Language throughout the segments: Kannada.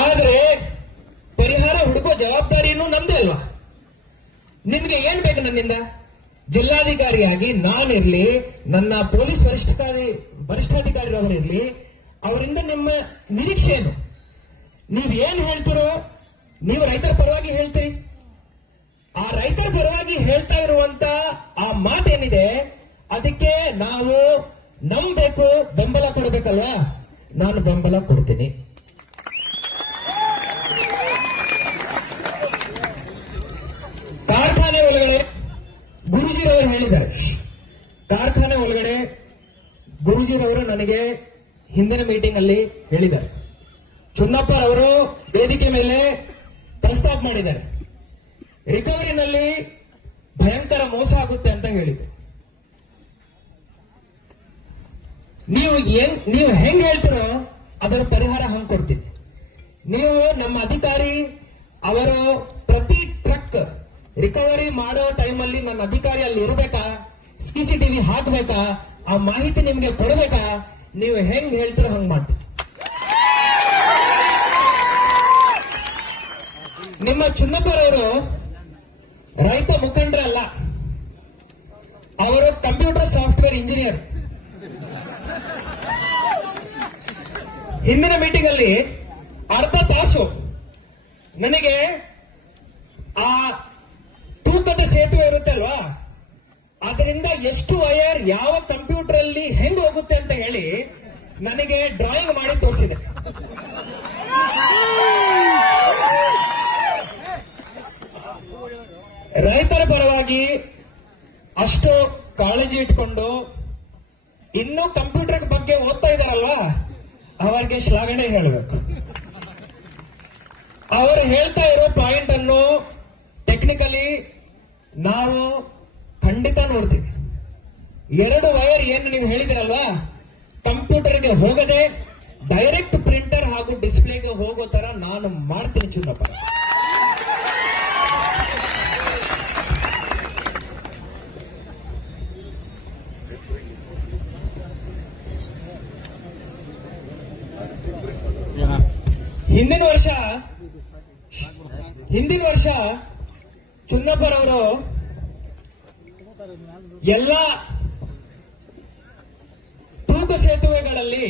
ಆದ್ರೆ ಪರಿಹಾರ ಹುಡುಕೋ ಜವಾಬ್ದಾರಿನೂ ನಮ್ದೇ ಅಲ್ವಾ? ನಿಮ್ಗೆ ಏನ್ ಬೇಕು ನನ್ನಿಂದ? ಜಿಲ್ಲಾಧಿಕಾರಿಯಾಗಿ ನಾನಿರ್ಲಿ, ನನ್ನ ಪೊಲೀಸ್ ವರಿಷ್ಠಾಧಿಕಾರಿ ವರಿಷ್ಠಾಧಿಕಾರಿರವರಿರ್ಲಿ ಅವರಿಂದ ನಿಮ್ಮ ನಿರೀಕ್ಷೆ ಏನು ನೀವ್ ಏನ್ ಹೇಳ್ತಿರೋ, ನೀವು ರೈತರ ಪರವಾಗಿ ಹೇಳ್ತೀರಿ. ಆ ರೈತರ ಪರವಾಗಿ ಹೇಳ್ತಾ ಇರುವಂತ ಆ ಮಾತೇನಿದೆ, ಅದಕ್ಕೆ ನಾವು ನಂಬಬೇಕು ಬೆಂಬಲ ಕೊಡಬೇಕಲ್ವಾ? ನಾನು ಬೆಂಬಲ ಕೊಡ್ತೀನಿ ಕಾರ್ಖಾನೆ ಒಳಗಡೆ ಹೇಳಿದ್ದಾರೆ ಕಾರ್ಖಾನೆ ಒಳಗಡೆ ಗುರುಜಿರವರು ನನಗೆ ಹಿಂದಿನ ಮೀಟಿಂಗ್ ಅಲ್ಲಿ ಹೇಳಿದ್ದಾರೆ. ಚುನ್ನಪ್ಪ ಅವರು ವೇದಿಕೆ ಮೇಲೆ ಪ್ರಸ್ತಾಪ ಮಾಡಿದ್ದಾರೆ. ರಿಕವರಿನಲ್ಲಿ ಭಯಂಕರ ಮೋಸ ಆಗುತ್ತೆ ಅಂತ ಹೇಳಿದೆ ನೀವು ಏನ್, ನೀವು ಹೆಂಗ್ ಹೇಳ್ತೀರೋ ಅದರ ಪರಿಹಾರ ಹಂಗ್ ಕೊಡ್ತೀನಿ. ನೀವು ನಮ್ಮ ಅಧಿಕಾರಿ, ಅವರು ಪ್ರತಿ ಟ್ರಕ್ ರಿಕವರಿ ಮಾಡೋ ಟೈಮಲ್ಲಿ ನನ್ನ ಅಧಿಕಾರಿ ಅಲ್ಲಿ ಇರಬೇಕಾ? ಸಿಸಿಟಿವಿ ಹಾಕ್ಬೇಕಾ? ಆ ಮಾಹಿತಿ ನಿಮ್ಗೆ ಕೊಡಬೇಕಾ? ನೀವು ಹೆಂಗ್ ಹೇಳ್ತೀರೋ ಹಂಗ್ ಮಾಡ್ತೀವಿ. ನಿಮ್ಮ ಚಿನ್ನಪ್ಪರವರು ರೈತ ಮುಖಂಡರಲ್ಲ ಅವರು ಕಂಪ್ಯೂಟರ್ ಸಾಫ್ಟ್ವೇರ್ ಇಂಜಿನಿಯರ್. ಹಿಂದಿನ ಮೀಟಿಂಗ್ ಅಲ್ಲಿ ಅರ್ಧ ತಾಸು ನನಗೆ ಆ ತೂಕದ ಸೇತುವೆ ಇರುತ್ತೆ ಅಲ್ವಾ ಅದರಿಂದ ಎಷ್ಟು ವಯರ್ ಯಾವ ಕಂಪ್ಯೂಟರ್ ಅಲ್ಲಿ ಹೆಂಗ್ ಹೋಗುತ್ತೆ ಅಂತ ಹೇಳಿ ನನಗೆ ಡ್ರಾಯಿಂಗ್ ಮಾಡಿ ತೋರಿಸಿದೆ. ರೈತರ ಪರವಾಗಿ ಅಷ್ಟು ಕಾಳಜಿ ಇಟ್ಕೊಂಡು ಇನ್ನೂ ಕಂಪ್ಯೂಟರ್ ಬಗ್ಗೆ ಓದ್ತಾ ಇದಾರಲ್ವಾ ಅವರಿಗೆ ಶ್ಲಾಘನೆ ಹೇಳಬೇಕು. ಅವರು ಹೇಳ್ತಾ ಇರೋ ಪಾಯಿಂಟ್ ಅನ್ನು ಟೆಕ್ನಿಕಲಿ ನಾವು ಖಂಡಿತ ನೋಡ್ತೀವಿ. ಎರಡು ವೈರ್ ಏನು ನೀವು ಹೇಳಿದಿರಲ್ವಾ? ಕಂಪ್ಯೂಟರ್ಗೆ ಹೋಗದೆ ಡೈರೆಕ್ಟ್ ಪ್ರಿಂಟರ್ ಹಾಗೂ ಡಿಸ್ಪ್ಲೇಗೆ ಹೋಗೋ ತರ ನಾನು ಮಾಡ್ತೀನಿ ಚುನ್ನಪ್ಪ. ಹಿಂದಿನ ವರ್ಷ ಹಿಂದಿನ ವರ್ಷ ಚುನ್ನಪ್ಪರವರು ಎಲ್ಲ ತೂಕ ಸೇತುವೆಗಳಲ್ಲಿ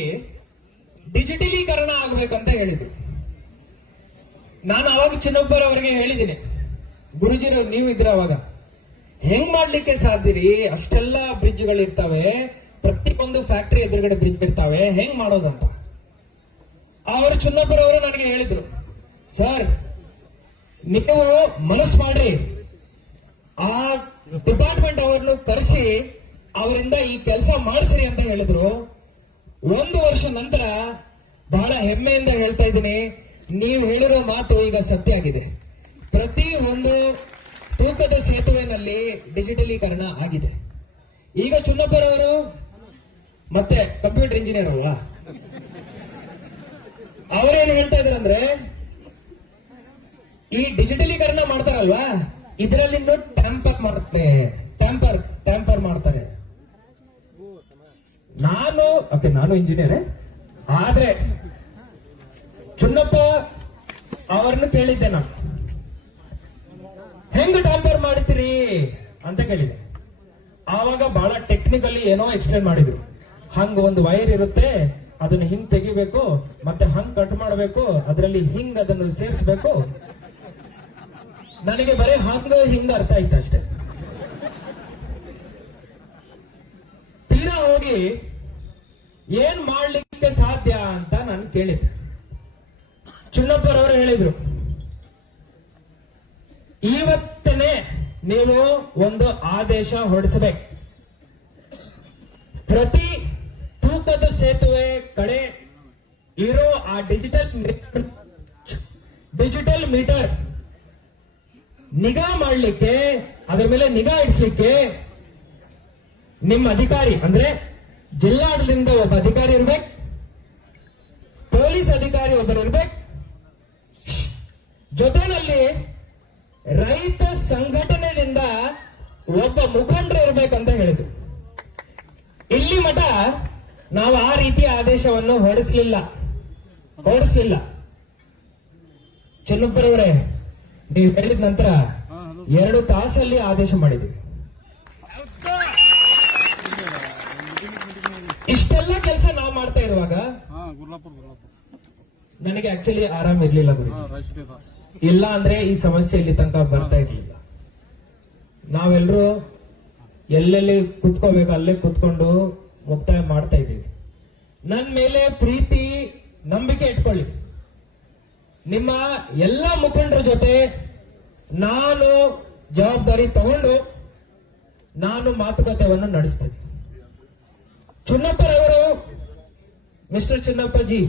ಡಿಜಿಟಲೀಕರಣ ಆಗಬೇಕಂತ ಹೇಳಿದ್ರು. ನಾನು ಅವಾಗ ಚಿನ್ನಪ್ಪರವರಿಗೆ ಹೇಳಿದ್ದೀನಿ, ಗುರುಜಿರು ನೀವು ಇದ್ರ ಅವಾಗ, ಹೆಂಗ್ ಮಾಡ್ಲಿಕ್ಕೆ ಸಾಧ್ಯ ರೀ ಅಷ್ಟೆಲ್ಲ ಬ್ರಿಡ್ಜ್ಗಳು ಪ್ರತಿ ಪ್ರತಿಯೊಂದು ಫ್ಯಾಕ್ಟರಿ ಎದುರುಗಡೆ ಬ್ರಿಡ್ಜ್ ಇರ್ತಾವೆ, ಹೆಂಗ್ ಮಾಡೋದಂತ? ಅವರು ಚುನ್ನಪ್ಪರವರು ನನಗೆ ಹೇಳಿದ್ರು, ಸರ್, ನೀವು ಮನಸ್ಸು ಮಾಡಿ ಆ ಡಿಪಾರ್ಟ್ಮೆಂಟ್ ಅವರನ್ನು ಕರೆಸಿ, ಅವರಿಂದ ಈ ಕೆಲಸ ಮಾಡಿಸ್ರಿ ಅಂತ ಹೇಳಿದ್ರು. ಒಂದು ವರ್ಷ ನಂತರ ಬಹಳ ಹೆಮ್ಮೆಯಿಂದ ಹೇಳ್ತಾ ಇದ್ದೀನಿ, ನೀವು ಹೇಳಿರೋ ಮಾತು ಈಗ ಸತ್ಯ ಆಗಿದೆ. ಪ್ರತಿ ಒಂದು ತೂಕದ ಸೇತುವೆನಲ್ಲಿ ಡಿಜಿಟಲೀಕರಣ ಆಗಿದೆ. ಈಗ ಚುನ್ನಪ್ಪರವರು ಮತ್ತೆ ಕಂಪ್ಯೂಟರ್ ಇಂಜಿನಿಯರ್ ಅಲ್ವಾ? ಅವರೇನು ಹೇಳ್ತಾ ಇದಾರೆ ಅಂದ್ರೆ ಈ ಡಿಜಿಟಲೀಕರಣ ಮಾಡ್ತಾರಲ್ವಾ? ಇದರಲ್ಲಿ ಟ್ಯಾಂಪರ್ ಮಾಡುತ್ತೆ ಟ್ಯಾಂಪರ್ ಟ್ಯಾಂಪರ್ ಮಾಡ್ತಾರೆ. ನಾನು, ಓಕೆ, ನಾನು ಇಂಜಿನಿಯರ್ ಆದ್ರೆ ಚುನ್ನಪ್ಪ ಅವರನ್ನು ಕೇಳಿದ್ದೆ ನಾನು. ಹೆಂಗ್ ಟ್ಯಾಂಪರ್ ಮಾಡ್ತೀರಿ ಅಂತ ಕೇಳಿದೆ. ಆವಾಗ ಬಹಳ ಟೆಕ್ನಿಕಲಿ ಏನೋ ಎಕ್ಸ್ಪ್ಲೇನ್ ಮಾಡಿದ್ರು. ಹಂಗ ಒಂದು ವೈರ್ ಇರುತ್ತೆ, ಅದನ್ನ ಹಿಂಗ್ ತೆಗಿಬೇಕು, ಮತ್ತೆ ಹಂಗ್ ಕಟ್ ಮಾಡಬೇಕು, ಅದರಲ್ಲಿ ಹಿಂಗ್ ಅದನ್ನು ಸೇರಿಸಬೇಕು ನನಗೆ ಬರೀ ಹಂಗ ಹಿಂಗ ಅರ್ಥ ಆಯ್ತು ಅಷ್ಟೇ. ತೀರಾ ಹೋಗಿ ಏನ್ ಮಾಡ್ಲಿಕ್ಕೆ ಸಾಧ್ಯ ಅಂತ ನಾನು ಕೇಳಿದ್ದೆ. ಚುಣ್ಣಪ್ಪರವರು ಹೇಳಿದ್ರು ಇವತ್ತನೇ ನೀವು ಒಂದು ಆದೇಶ ಹೊರಡಿಸಬೇಕು. ಪ್ರತಿ ತೂಕದ ಸೇತುವೆ ಕಡೆ ಇರೋ ಆ ಡಿಜಿಟಲ್ ಡಿಜಿಟಲ್ ಮೀಟರ್ ನಿಗಾ ಮಾಡಲಿಕ್ಕೆ, ಅದರ ಮೇಲೆ ನಿಗಾ ಇಡಿಸ್ಲಿಕ್ಕೆ ನಿಮ್ಮ ಅಧಿಕಾರಿ, ಅಂದ್ರೆ ಜಿಲ್ಲಾಡಳಿತದಿಂದ ಒಬ್ಬ ಅಧಿಕಾರಿ ಇರ್ಬೇಕು, ಪೊಲೀಸ್ ಅಧಿಕಾರಿ ಒಬ್ಬರು ಇರ್ಬೇಕು. ಜೊತೆನಲ್ಲಿ ರೈತ ಸಂಘಟನೆಯಿಂದ ಒಬ್ಬ ಮುಖಂಡರು ಇರ್ಬೇಕಂತ ಹೇಳಿದ್ರು. ಇಲ್ಲಿ ಮಠ ನಾವು ಆ ರೀತಿಯ ಆದೇಶವನ್ನು ಹೊರಡಿಸಲಿಲ್ಲ. ಹೊರಡಿಸಲಿಲ್ಲ. ಚೆನ್ನಪ್ಪರವರೇ ನೀವು ಹೇಳಿದ ನಂತರ ಎರಡು ತಾಸಲ್ಲಿ ಆದೇಶ ಮಾಡಿದ್ವಿ ಇಷ್ಟೆಲ್ಲ ಕೆಲಸ ನಾವು ಮಾಡ್ತಾ ಇರುವಾಗ ನನಗೆ ಆಕ್ಚುಲಿ ಆರಾಮ್ ಇರ್ಲಿಲ್ಲ ಗುರುಜಿ. ಇಲ್ಲ ಅಂದ್ರೆ ಈ ಸಮಸ್ಯೆ ಇಲ್ಲಿ ತನಕ ಬರ್ತಾ ಇರ್ಲಿಲ್ಲ. ನಾವೆಲ್ಲರೂ ಎಲ್ಲೆಲ್ಲಿ ಕುತ್ಕೋಬೇಕು ಅಲ್ಲೇ ಕುತ್ಕೊಂಡು ಮುಕ್ತಾಯ ಮಾಡ್ತಾ ಇದ್ದೀವಿ. ನನ್ನ ಮೇಲೆ ಪ್ರೀತಿ, ನಂಬಿಕೆ ಇಟ್ಕೊಳ್ಳಿ. ನಿಮ್ಮ ಎಲ್ಲ ಮುಖಂಡರ ಜೊತೆ ನಾನು ಜವಾಬ್ದಾರಿ ತಗೊಂಡು ನಾನು ಮಾತುಕತೆಯನ್ನು ನಡೆಸ್ತೇನೆ. ಚುನ್ನಪ್ಪರವರು, ಮಿಸ್ಟರ್ ಚುನ್ನಪ್ಪ ಜಿ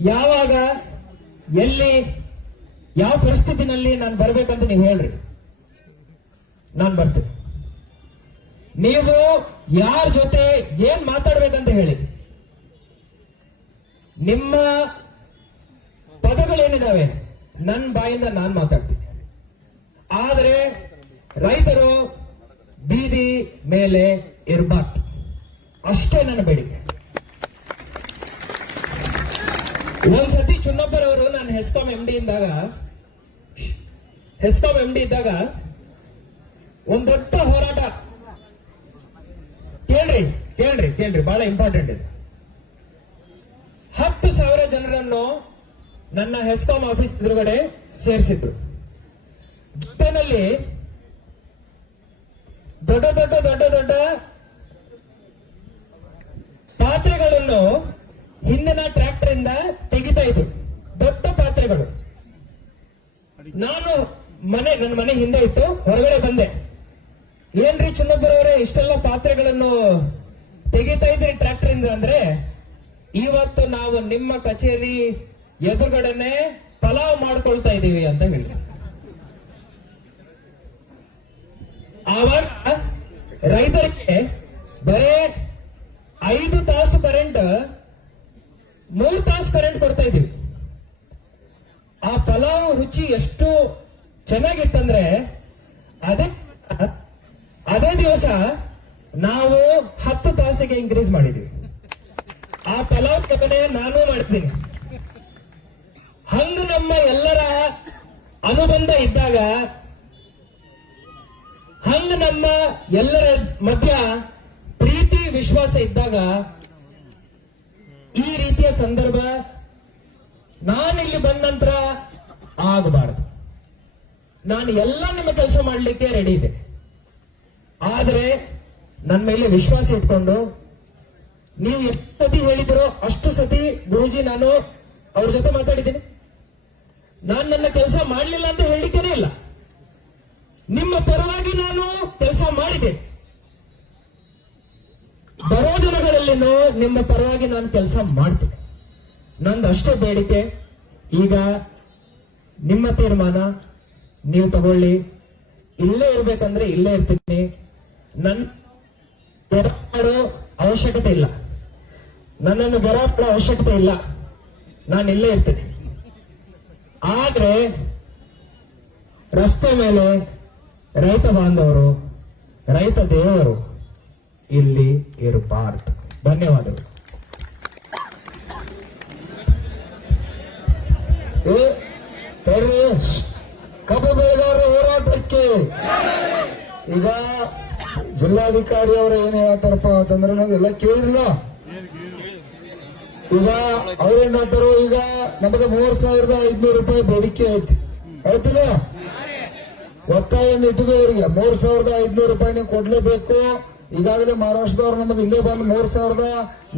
ಯಾವಾಗ, ಎಲ್ಲಿ, ಯಾವ ಪರಿಸ್ಥಿತಿನಲ್ಲಿ ನಾನು ಬರ್ಬೇಕಂತ ನೀವು ಹೇಳ್ರಿ. ನಾನು ಬರ್ತೇನೆ. ನೀವು ಯಾರ ಜೊತೆ ಏನ್ ಮಾತಾಡ್ಬೇಕಂತ ಹೇಳಿ. ನಿಮ್ಮ ಪದಗಳೇನಿದಾವೆ? ನನ್ನ ಬಾಯಿಂದ ನಾನು ಮಾತಾಡ್ತೀನಿ. ಆದರೆ ರೈತರು ಬೀದಿ ಮೇಲೆ ಇರಬಾರ್ದು. ಅಷ್ಟೇ ನನ್ನ ಬೇಡಿಕೆ. ಒಂದ್ಸತಿ ಚುನ್ನಪ್ಪರವರು ನಾನು ಹೆಸ್ಕಾಂ ಎಂ ಡಿ ಇದ್ದಾಗ, ಹೆಸ್ಕಾಂ ಎಂ ಡಿ ಇದ್ದಾಗ ಒಂದ್ ಹೋರಾಟ. ಕೇಳ್ರಿ ಕೇಳ್ರಿ ಕೇಳ್ರಿ, ಬಹಳ ಇಂಪಾರ್ಟೆಂಟ್ ಇದೆ. ಹತ್ತು ಸಾವಿರ ಜನರನ್ನು ನನ್ನ ಹೆಸ್ಕಾಂ ಆಫೀಸ್ ಎದುರುಗಡೆ ಸೇರಿಸಿದ್ರು. ಜೊತೆನಲ್ಲಿ ದೊಡ್ಡ ದೊಡ್ಡ ದೊಡ್ಡ ದೊಡ್ಡ ಪಾತ್ರೆಗಳನ್ನು ಹಿಂದಿನ ಟ್ರ್ಯಾಕ್ಟರ್ ಇಂದ ತೆಗಿತಾ ಇದ್ರು. ದೊಡ್ಡ ಪಾತ್ರೆಗಳು. ನಾನು ಮನೆ, ನನ್ನ ಮನೆ ಹಿಂದೆ ಇತ್ತು, ಹೊರಗಡೆ ಬಂದೆ. ಏನ್ರಿ ಚಿನ್ನಪ್ಪರವರೇ, ಇಷ್ಟೆಲ್ಲ ಪಾತ್ರೆಗಳನ್ನು ತೆಗಿತಾ ಇದ್ರಿ ಟ್ರ್ಯಾಕ್ಟರ್ ಇಂದ ಅಂದ್ರೆ ಇವತ್ತು ನಾವು ನಿಮ್ಮ ಕಚೇರಿ ಎದುರುಗಡೆನೆ ಪಲಾವ್ ಮಾಡ್ಕೊಳ್ತಾ ಇದೀವಿ ಅಂತ ಹೇಳಿ. ಆವಾಗ ರೈತರಿಗೆ ಬರೇ ಐದು ತಾಸು ಕರೆಂಟ್ ಮೂರು ತಾಸು ಕರೆಂಟ್ ಕೊಡ್ತಾ ಇದೀವಿ. ಆ ಪಲಾವ್ ರುಚಿ ಎಷ್ಟು ಚೆನ್ನಾಗಿತ್ತಂದ್ರೆ ಅದೇ ಅದೇ ದಿವಸ ನಾವು ಹತ್ತು ತಾಸಿಗೆ ಇನ್ಕ್ರೀಸ್ ಮಾಡಿದ್ವಿ. ಆ ಪಲಾವ್ ನಾನು ಮಾಡ್ತೀನಿ. ಹಂಗ ನಮ್ಮ ಎಲ್ಲರ ಅನುಬಂಧ ಇದ್ದಾಗ, ಹಂಗ ನಮ್ಮ ಎಲ್ಲರ ಮಧ್ಯ ಪ್ರೀತಿ, ವಿಶ್ವಾಸ ಇದ್ದಾಗ, ಈ ರೀತಿಯ ಸಂದರ್ಭ ನಾನಿಲ್ಲಿ ಬಂದ ನಂತರ ಆಗಬಾರದು. ನಾನು ಎಲ್ಲ ನಿಮ್ಮ ಕೆಲಸ ಮಾಡಲಿಕ್ಕೆ ರೆಡಿ ಇದೆ ಆದರೆ ನನ್ನ ಮೇಲೆ ವಿಶ್ವಾಸ ಇಟ್ಕೊಂಡು ನೀವು ಎಷ್ಟು ಸತಿ ಹೇಳಿದಿರೋ ಅಷ್ಟು ಸತಿ ಗುರುಜಿ ನಾನು ಅವ್ರ ಜೊತೆ ಮಾತಾಡಿದ್ದೀನಿ. ನಾನು ನನ್ನ ಕೆಲಸ ಮಾಡಲಿಲ್ಲ ಅಂತ ಹೇಳಿದ್ದೇನೆ ಇಲ್ಲ. ನಿಮ್ಮ ಪರವಾಗಿ ನಾನು ಕೆಲಸ ಮಾಡಿದೆ. ಬರೋ ದಿನಗಳಲ್ಲಿನೂ ನಿಮ್ಮ ಪರವಾಗಿ ನಾನು ಕೆಲಸ ಮಾಡ್ತೇನೆ. ನಂದು ಅಷ್ಟೇ ಬೇಡಿಕೆ. ಈಗ ನಿಮ್ಮ ತೀರ್ಮಾನ ನೀವು ತಗೊಳ್ಳಿ. ಇಲ್ಲೇ ಇರ್ಬೇಕಂದ್ರೆ ಇಲ್ಲೇ ಇರ್ತೀನಿ. ನನ್ನ ಅವಶ್ಯಕತೆ ಇಲ್ಲ. ನನ್ನನ್ನು ಬೆರ ಮಾಡೋ ಅವಶ್ಯಕತೆ ಇಲ್ಲ. ನಾನು ಇಲ್ಲೇ ಇರ್ತೀನಿ. ಆದ್ರೆ ರಸ್ತೆ ಮೇಲೆ ರೈತ ಬಾಂಧವರು, ರೈತ ದೇವರು ಇಲ್ಲಿ ಇರಬಾರ್ದು. ಧನ್ಯವಾದಗಳು. ಕಬ್ಬು ಬೆಳೆಗಾರರ ಹೋರಾಟಕ್ಕೆ. ಈಗ ಜಿಲ್ಲಾಧಿಕಾರಿ ಅವರು ಏನ್ ಹೇಳ್ತಾರಪ್ಪ ಅಂತಂದ್ರೆ ನಾವೆಲ್ಲ ಕೇಳಿರಲ್ಲ ಈಗ ಅವ್ರೇನ್ ಹೇಳ್ತಾರೋ ಈಗ ನಮಗೆ ಮೂರ್ ಸಾವಿರದ ಐದ್ನೂರು ರೂಪಾಯಿ ಬೇಡಿಕೆ ಐತಿ. ಹೌದಿಲ್ಲ? ಒತ್ತಾಯ ಇಟ್ಟಿದವರಿಗೆ ಮೂರ್ ಸಾವಿರದ ಐದ್ನೂರು ರೂಪಾಯಿ ನೀವು ಕೊಡ್ಲೇಬೇಕು. ಈಗಾಗಲೇ ಮಹಾರಾಷ್ಟ್ರದವ್ರು ನಮಗೆ ಇಲ್ಲೇ ಬಂದು ಮೂರ್ ಸಾವಿರದ